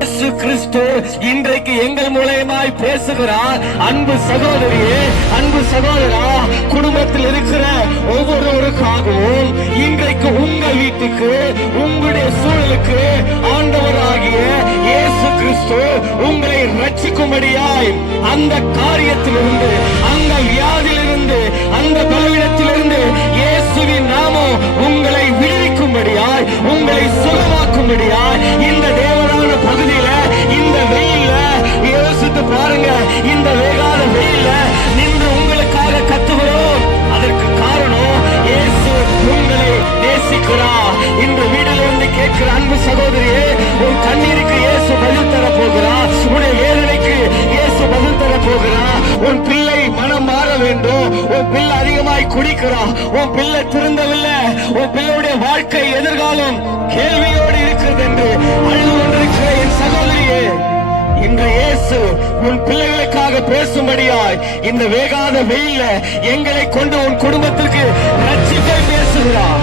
இயேசு கிறிஸ்து இன்றைக்கு எங்கள் மூலமாய் பேசுகிறார். அன்பு சகோதரியே, அன்பு சகோதரா, குடும்பத்தில் இருக்கிற ஒவ்வொருவருக்காகவும் இன்றைக்கு உங்கள் வீட்டுக்கு, உங்களுடைய சூழலுக்கு ஆண்டவராகிய இயேசு கிறிஸ்து உங்களை ரட்சிக்கும்படியாய் அந்த காரியத்திலிருந்து, அந்த வியாதியிலிருந்து, அந்த பலவீனத்திலிருந்து இயேசுவின் நாமம் உங்களை விடுவிக்கும்படியாய், உங்களை சுகமாக்கும்படியாய் இந்த தேவனான பகுதியில, இந்த வெயில்ல யோசித்து பாருங்க. இந்த வேகாத வெயில்ல நின்று உங்களுக்காக கத்துகிறோம். அதற்கு காரணம் இயேசு உங்களை நேசிக்கிறார். இந்த வீட்டிலிருந்து கேட்கிற அன்பு சகோதரியே, உன் கண்ணீருக்கு இயேசு பதில் தர போகிறார். உன்னுடைய வேதனைக்கு இயேசு பதில் தர போகிறார். உன் பிள்ளை மனம் மாற வேண்டும். உன் பிள்ளை அதிகமாய் குடிக்கிறான். உன் பிள்ளை திருந்தவில்லை. உன் பிள்ளையுடைய வாழ்க்கை எதிர்காலம் கேள்வியோடு இருக்கிறது என்று அழுது கொண்டிருக்கிற என் சகோதரியே, இன்று இயேசு உன் பிள்ளைகளுக்காக பேசும்படியாய் இந்த வேகாத வெயில்ல எங்களை கொண்டு உன் குடும்பத்திற்கு ரட்சிப்பை பேசுகிறார்.